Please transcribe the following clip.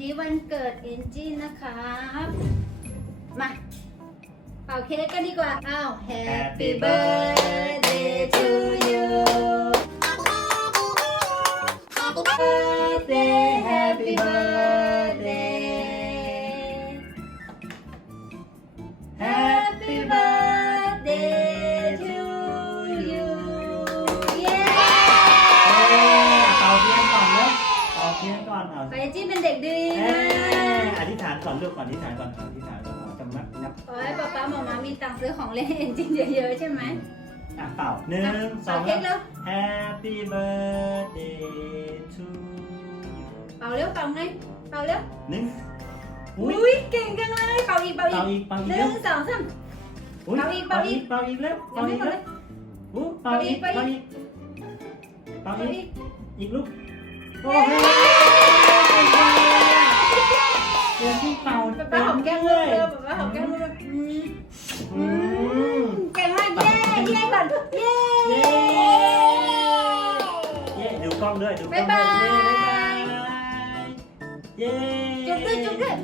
นี้วันเกิดเอนจินนะครับมาเป่าเค้กกันดีกว่าอ้าว Happy birthday to you birthday Happy birthday เอาไปเอนจินเป็นเด็กดีเอ้นะยอธิษฐานก่อนลูกก่อนอธิษฐานก่อนอธิษฐานก่อนเอาจำนับนับขอให้ป๊าป๊าหมามามีตังค์ซื้อของเล่นเอนจินเยอะๆใช่ไหมอะเป่าหนึ่งสอเป่างเค้กเร็ว Happy birthday to you เป่าเร็วเป่าไงเป่าเร็วหนึ่งอุ้ยเก่งจังเลยเป่าอีกเป่าอีเป่ากอีกเป่าอีหกนึ่เร็งวสองสาม อุ๊ยเป่าอีกเป่าอีก เป่าอีกเร็วยัเป่างไม่อีกหมดเร็เลวยอู้เป่าอีกเป่าเป่าอีอีกกเป่าเป่าอีอีกกอีกลูกโอ้โห ป๊าป๊าหอมแก้มลูกเร็วป๊าป๊าหอมแก้มลูกอืมอืมเก่งมากเย้เย้ก่อนเย้เย้เย้ดูกล้องด้วยดูกล้องบ๊ายด้วยบายเย้บ๊ายบายเย้จุ๊บด้วยจุ๊บด้วย